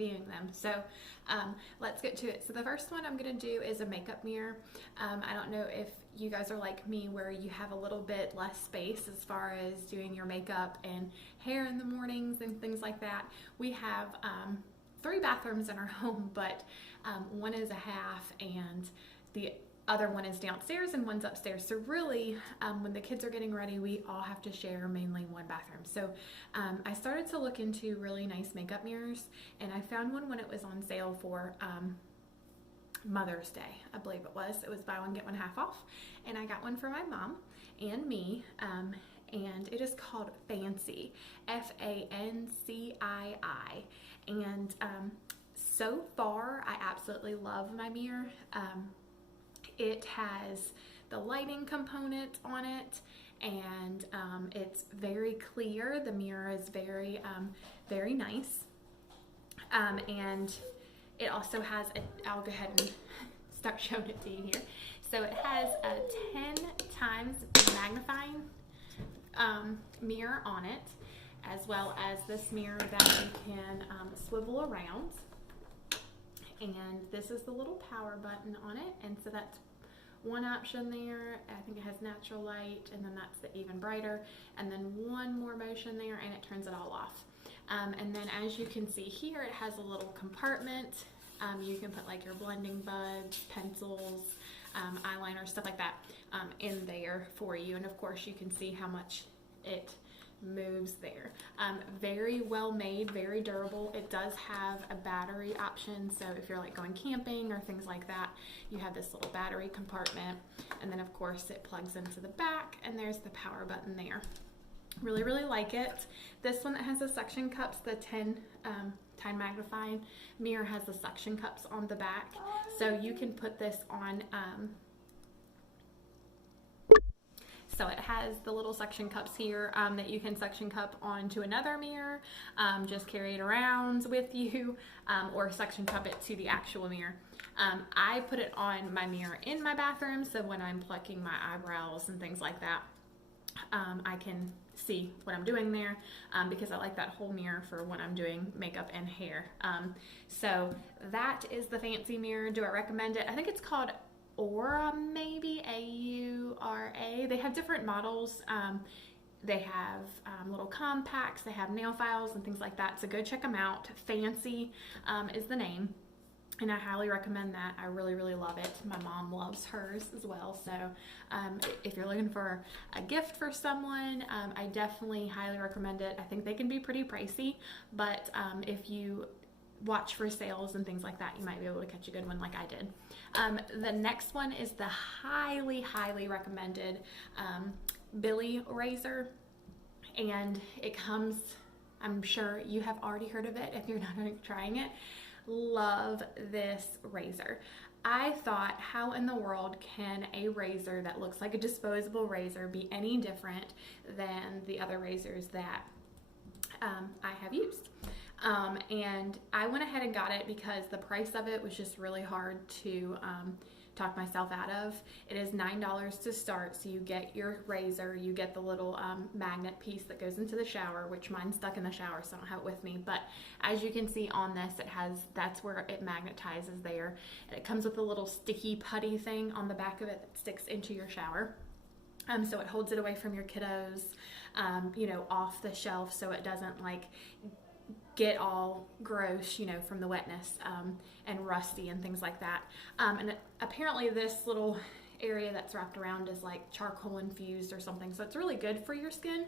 reviewing them. So let's get to it. So the first one I'm going to do is a makeup mirror. I don't know if you guys are like me where you have a little bit less space as far as doing your makeup and hair in the mornings and things like that. We have 3 bathrooms in our home, but one is a half and the other one is downstairs and one's upstairs. So really, when the kids are getting ready, we all have to share mainly one bathroom. So I started to look into really nice makeup mirrors, and I found one when it was on sale for Mother's Day, I believe it was. It was buy one, get one half off. And I got one for my mom and me. And it is called Fancii, Fancii. And so far, I absolutely love my mirror. It has the lighting component on it, and it's very clear. The mirror is very, very nice. And it also has I'll go ahead and start showing it to you here. So it has a 10 times magnifying mirror on it, as well as this mirror that you can swivel around. And this is the little power button on it, and so that's one option there. I think it has natural light, and then that's the even brighter, and then one more motion there, and it turns it all off. And then as you can see here, it has a little compartment. You can put like your blending buds, pencils, eyeliner, stuff like that in there for you. And of course you can see how much it moves there. Very well made, very durable. It does have a battery option, so if you're like going camping or things like that, you have this little battery compartment, and then of course it plugs into the back, and there's the power button there. Really, really like it. This one that has the suction cups, the 10 time magnifying mirror has the suction cups on the back, so you can put this on. So it has the little suction cups here that you can suction cup onto another mirror, just carry it around with you, or suction cup it to the actual mirror. I put it on my mirror in my bathroom, so when I'm plucking my eyebrows and things like that, I can see what I'm doing there, because I like that whole mirror for when I'm doing makeup and hair. So that is the Fancii mirror. Do I recommend it? I think it's called Aura, maybe, A-U-R-A. They have different models. They have little compacts, they have nail files and things like that, so go check them out. Fancii is the name, and I highly recommend that. I really, really love it. My mom loves hers as well, so if you're looking for a gift for someone, I definitely highly recommend it. I think they can be pretty pricey, but if you watch for sales and things like that, you might be able to catch a good one like I did. The next one is the highly, highly recommended Billie Razor, and it comes, I'm sure you have already heard of it if you're not trying it. Love this razor. I thought, how in the world can a razor that looks like a disposable razor be any different than the other razors that I have used? And I went ahead and got it because the price of it was just really hard to talk myself out of. It is $9 to start, so you get your razor, you get the little magnet piece that goes into the shower, which mine's stuck in the shower, so I don't have it with me, but as you can see on this, it has, that's where it magnetizes there, and it comes with a little sticky putty thing on the back of it that sticks into your shower. So it holds it away from your kiddos, you know, off the shelf, so it doesn't like get all gross, you know, from the wetness and rusty and things like that. And apparently this little area that's wrapped around is like charcoal infused or something, so it's really good for your skin.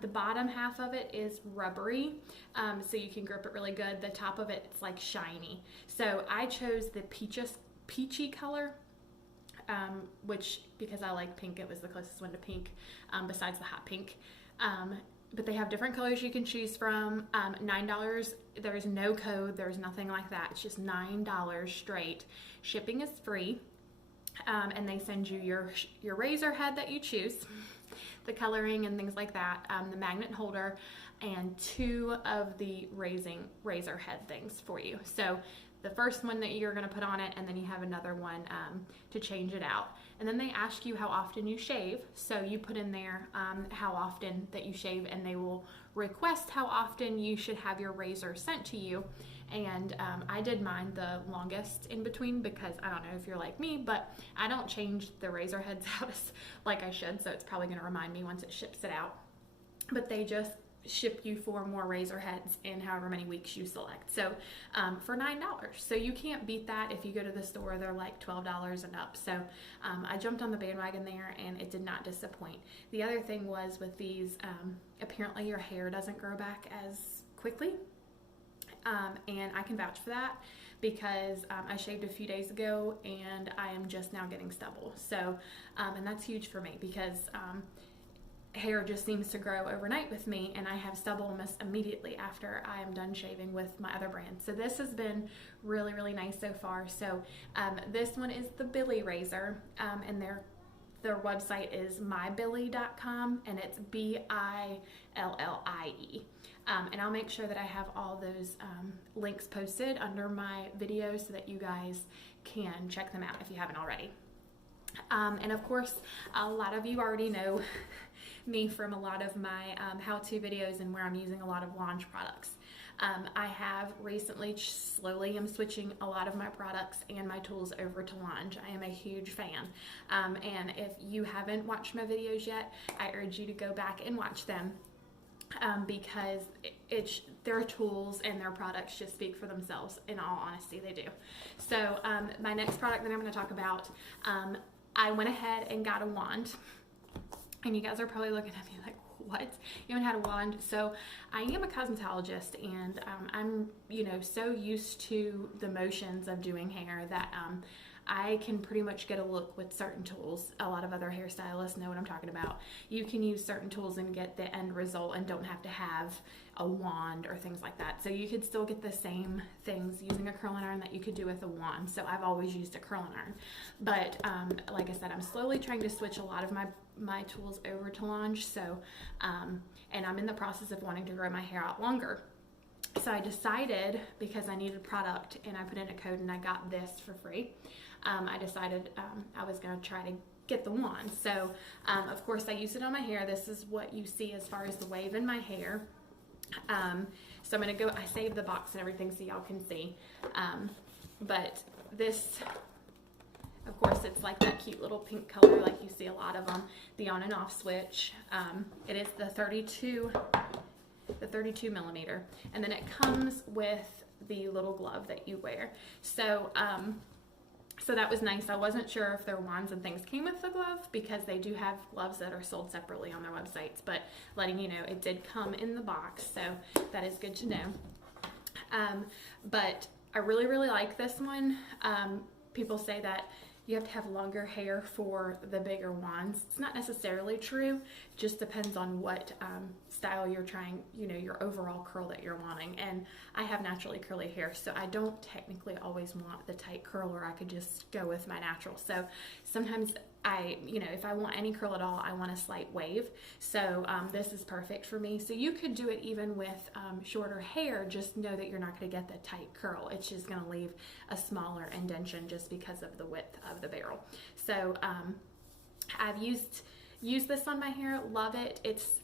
The bottom half of it is rubbery, so you can grip it really good. The top of it, it's like shiny. So I chose the peachy color, which, because I like pink, it was the closest one to pink, besides the hot pink. But they have different colors you can choose from. $9, there's no code, there's nothing like that. It's just $9 straight. Shipping is free, and they send you your razor head that you choose, the coloring and things like that, the magnet holder, and 2 of the razor head things for you. So the first one that you're going to put on it, and then you have another one to change it out. And then they ask you how often you shave, so you put in there how often that you shave, and they will request how often you should have your razor sent to you, and I did mine the longest in between because I don't know if you're like me, but I don't change the razor heads out like I should, so it's probably going to remind me once it ships it out. But they just ship you 4 more razor heads in however many weeks you select. So for $9. So you can't beat that. If you go to the store, they're like $12 and up. So I jumped on the bandwagon there and it did not disappoint. The other thing was with these, apparently your hair doesn't grow back as quickly. And I can vouch for that because I shaved a few days ago and I am just now getting stubble. So, and that's huge for me because hair just seems to grow overnight with me, and I have stubble almost immediately after I am done shaving with my other brand. So this has been really, really nice so far. So this one is the Billie Razor, and their website is mybillie.com, and it's Billie. And I'll make sure that I have all those links posted under my video so that you guys can check them out if you haven't already. And of course, a lot of you already know me from a lot of my how-to videos and where I'm using a lot of Lange products. I have recently slowly am switching a lot of my products and my tools over to Lange. I am a huge fan. And if you haven't watched my videos yet, I urge you to go back and watch them. Because their tools and their products just speak for themselves. In all honesty, they do. So my next product that I'm going to talk about, I went ahead and got a wand. And you guys are probably looking at me like, what? You haven't had a wand? So I am a cosmetologist, and I'm, so used to the motions of doing hair that I can pretty much get a look with certain tools. A lot of other hairstylists know what I'm talking about. You can use certain tools and get the end result and don't have to have a wand or things like that. So you could still get the same things using a curling iron that you could do with a wand. So I've always used a curling iron. But like I said, I'm slowly trying to switch a lot of my tools over to Lange. So, and I'm in the process of wanting to grow my hair out longer. So I decided, because I needed product and I put in a code and I got this for free, I decided I was going to try to get the wand. So of course I used it on my hair. This is what you see as far as the wave in my hair. So I'm going to go, I saved the box and everything so y'all can see. But this, of course, it's like that cute little pink color like you see a lot of them, the on and off switch. It is the 32 millimeter, and then it comes with the little glove that you wear. So so that was nice. I wasn't sure if their wands and things came with the glove because they do have gloves that are sold separately on their websites, but letting you know, it did come in the box, so that is good to know. But I really, really like this one. People say that you have to have longer hair for the bigger wands. It's not necessarily true. Just depends on what style you're trying, your overall curl that you're wanting. And I have naturally curly hair, so I don't technically always want the tight curl, or I could just go with my natural. So sometimes if I want any curl at all, I want a slight wave. So this is perfect for me. So you could do it even with shorter hair. Just know that you're not going to get the tight curl. It's just going to leave a smaller indentation just because of the width of the barrel. So I've used this on my hair. Love it. It's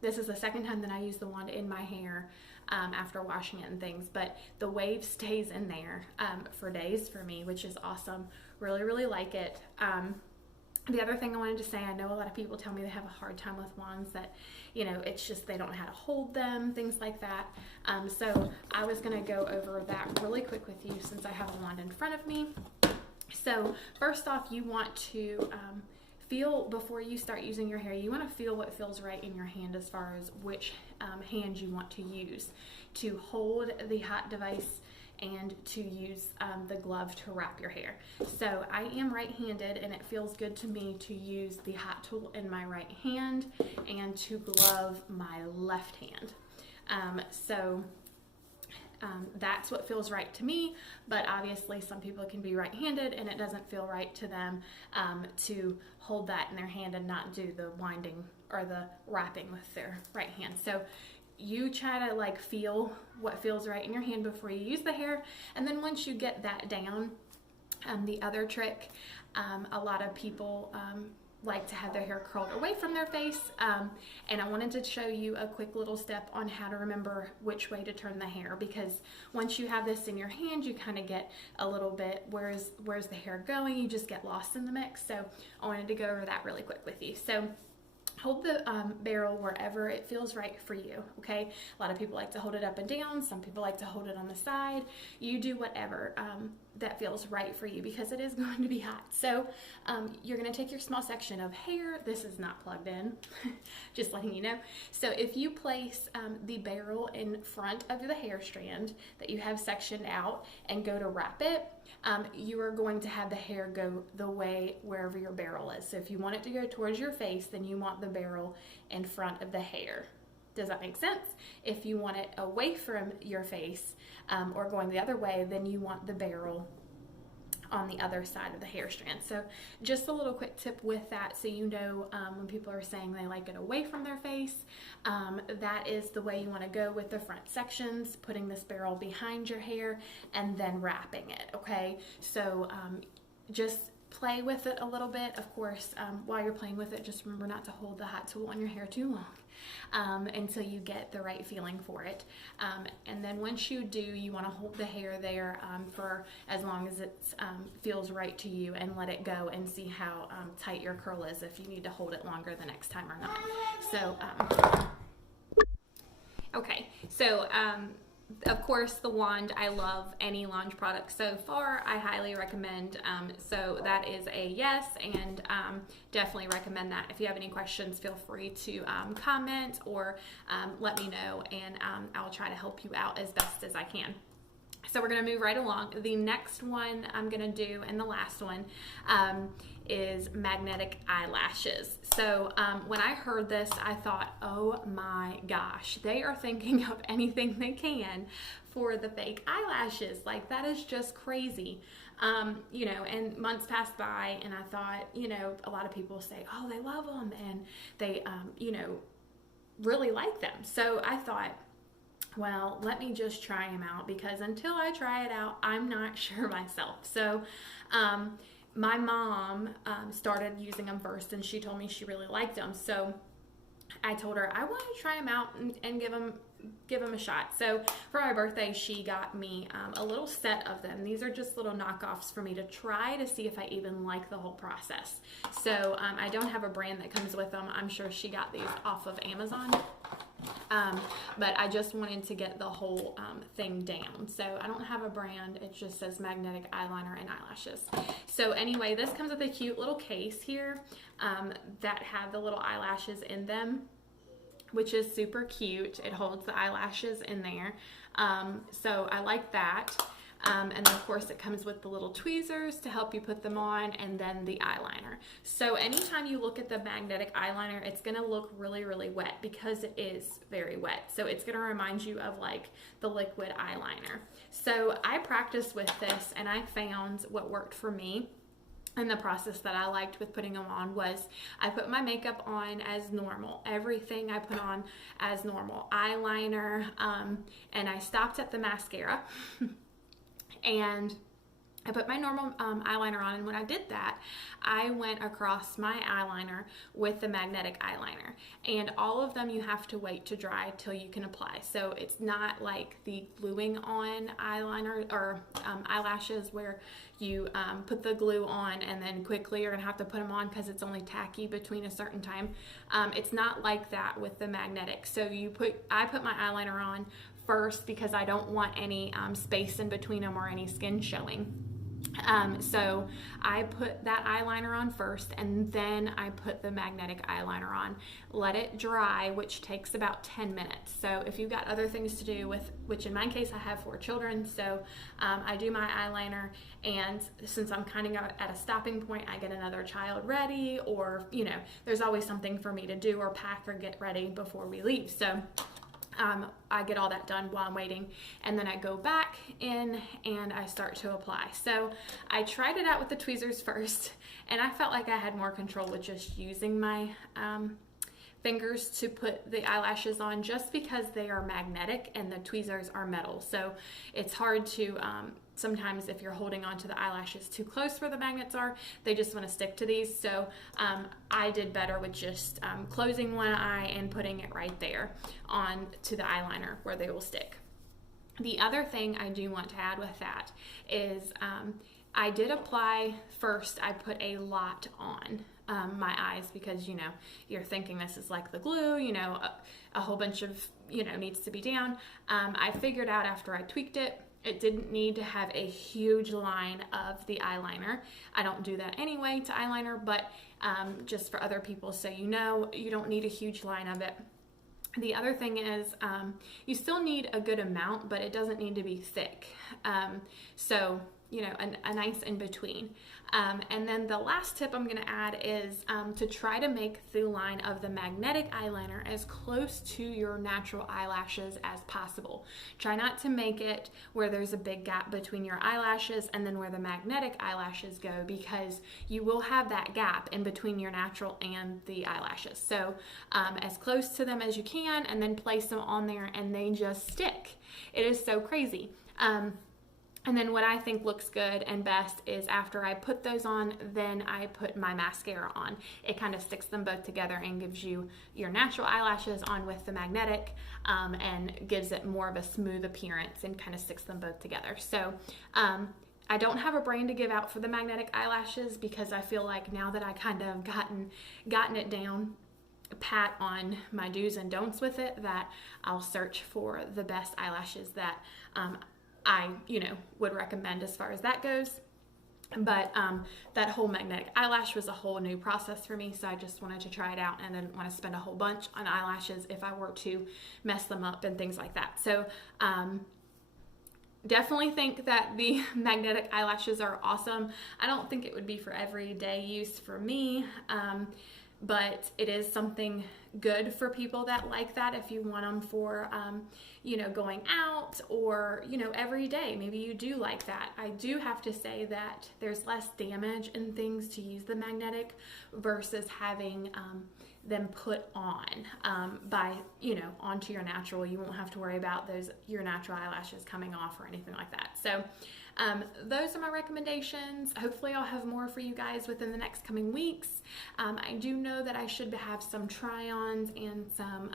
this is the second time that I use the wand in my hair after washing it and things, but the wave stays in there for days for me, which is awesome. Really, really like it. The other thing I wanted to say, I know a lot of people tell me they have a hard time with wands, that, it's just they don't know how to hold them, things like that. So I was going to go over that really quick with you since I have a wand in front of me. So first off, you want to feel, before you start using your hair, you want to feel what feels right in your hand as far as which hand you want to use to hold the hot device and to use the glove to wrap your hair. So I am right-handed, and it feels good to me to use the hot tool in my right hand and to glove my left hand. That's what feels right to me, but obviously some people can be right-handed and it doesn't feel right to them to hold that in their hand and not do the winding or the wrapping with their right hand. So you try to feel what feels right in your hand before you use the hair, and then once you get that down, the other trick, a lot of people like to have their hair curled away from their face, and I wanted to show you a quick little step on how to remember which way to turn the hair, because once you have this in your hand, you kind of get a little bit, where's the hair going? You just get lost in the mix. So I wanted to go over that really quick with you. So hold the barrel wherever it feels right for you, okay? A lot of people like to hold it up and down. Some people like to hold it on the side. You do whatever that feels right for you, because it is going to be hot. So you're gonna take your small section of hair. This is not plugged in, just letting you know. So if you place the barrel in front of the hair strand that you have sectioned out and go to wrap it, you are going to have the hair go the way wherever your barrel is. So if you want it to go towards your face, then you want the barrel in front of the hair. Does that make sense? If you want it away from your face or going the other way, then you want the barrel on the other side of the hair strand. So just a little quick tip with that, so you know when people are saying they like it away from their face, that is the way you want to go with the front sections, putting this barrel behind your hair and then wrapping it, okay? So just play with it a little bit. Of course, while you're playing with it, just remember not to hold the hot tool on your hair too long until you get the right feeling for it. And then once you do, you want to hold the hair there for as long as it feels right to you, and let it go and see how tight your curl is, if you need to hold it longer the next time or not. So, okay, so of course, the wand, I love any Lange product so far. I highly recommend. So that is a yes, and definitely recommend that. If you have any questions, feel free to comment or let me know, and I'll try to help you out as best as I can. So we're going to move right along. The next one I'm going to do, and the last one, is magnetic eyelashes. So when I heard this, I thought, oh my gosh, they are thinking of anything they can for the fake eyelashes. Like, that is just crazy. You know, and months passed by, and I thought, you know, a lot of people say, oh, they love them, and they, you know, really like them. So I thought, well, let me just try them out, because until I try it out, I'm not sure myself. So my mom started using them first, and she told me she really liked them. So I told her I want to try them out and give them a shot. So for my birthday, she got me a little set of them. These are just little knockoffs for me to try to see if I even like the whole process. So I don't have a brand that comes with them. I'm sure she got these off of Amazon. But I just wanted to get the whole thing down. So I don't have a brand. It just says magnetic eyeliner and eyelashes. So anyway, this comes with a cute little case here that have the little eyelashes in them, which is super cute. It holds the eyelashes in there. So I like that. And then of course it comes with the little tweezers to help you put them on, and then the eyeliner. So anytime you look at the magnetic eyeliner, it's going to look really, really wet, because it is very wet. So it's going to remind you of like the liquid eyeliner. So I practiced with this, and I found what worked for me. And the process that I liked with putting them on was I put my makeup on as normal. Everything I put on as normal. Eyeliner, and I stopped at the mascara. And I put my normal eyeliner on, and when I did that, I went across my eyeliner with the magnetic eyeliner. And all of them you have to wait to dry till you can apply. So it's not like the gluing on eyeliner or eyelashes where you put the glue on and then quickly you're gonna have to put them on because it's only tacky between a certain time. It's not like that with the magnetic. So I put my eyeliner on first because I don't want any space in between them or any skin showing. So I put that eyeliner on first, and then I put the magnetic eyeliner on. Let it dry, which takes about 10 minutes. So if you've got other things to do with, which in my case I have 4 children, so I do my eyeliner, and since I'm kind of at a stopping point, I get another child ready, or you know, there's always something for me to do or pack or get ready before we leave. So I get all that done while I'm waiting, and then I go back in and I start to apply. So I tried it out with the tweezers first, and I felt like I had more control with just using my fingers to put the eyelashes on, just because they are magnetic and the tweezers are metal. So it's hard to, sometimes if you're holding onto the eyelashes too close where the magnets are, they just want to stick to these. So I did better with just closing one eye and putting it right there on to the eyeliner where they will stick. The other thing I do want to add with that is I did apply first, I put a lot on my eyes, because, you know, you're thinking this is like the glue, you know, a whole bunch of, you know, needs to be down. I figured out after I tweaked it, it didn't need to have a huge line of the eyeliner. I don't do that anyway to eyeliner, but just for other people, so you know, you don't need a huge line of it. The other thing is you still need a good amount, but it doesn't need to be thick. So, you know, a nice in between. And then the last tip I'm going to add is to try to make the line of the magnetic eyeliner as close to your natural eyelashes as possible. Try not to make it where there's a big gap between your eyelashes and then where the magnetic eyelashes go, because you will have that gap in between your natural and the eyelashes. So as close to them as you can, and then place them on there and they just stick. It is so crazy. And then what I think looks good and best is after I put those on, then I put my mascara on. It kind of sticks them both together and gives you your natural eyelashes on with the magnetic, and gives it more of a smooth appearance and kind of sticks them both together. So I don't have a brand to give out for the magnetic eyelashes, because I feel like now that I kind of gotten it down pat on my do's and don'ts with it, that I'll search for the best eyelashes that I, you know, would recommend as far as that goes. But that whole magnetic eyelash was a whole new process for me, so I just wanted to try it out and didn't want to spend a whole bunch on eyelashes if I were to mess them up and things like that. So definitely think that the magnetic eyelashes are awesome. I don't think it would be for everyday use for me, but it is something good for people that like that. If you want them for, you know, going out or, you know, every day, maybe you do like that. I do have to say that there's less damage and things to use the magnetic versus having them put on by, you know, onto your natural. You won't have to worry about your natural eyelashes coming off or anything like that. So those are my recommendations. Hopefully I'll have more for you guys within the next coming weeks. I do know that I should have some try-ons and some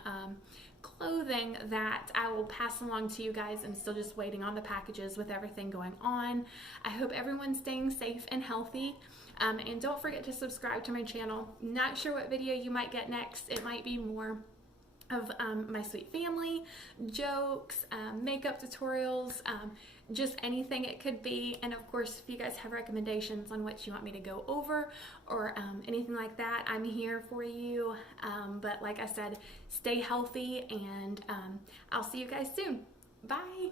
clothing that I will pass along to you guys. I'm still just waiting on the packages with everything going on. I hope everyone's staying safe and healthy. And don't forget to subscribe to my channel. Not sure what video you might get next. It might be more of my sweet family, jokes, makeup tutorials, just anything it could be. And of course, if you guys have recommendations on what you want me to go over or anything like that, I'm here for you. But like I said, stay healthy, and I'll see you guys soon. Bye.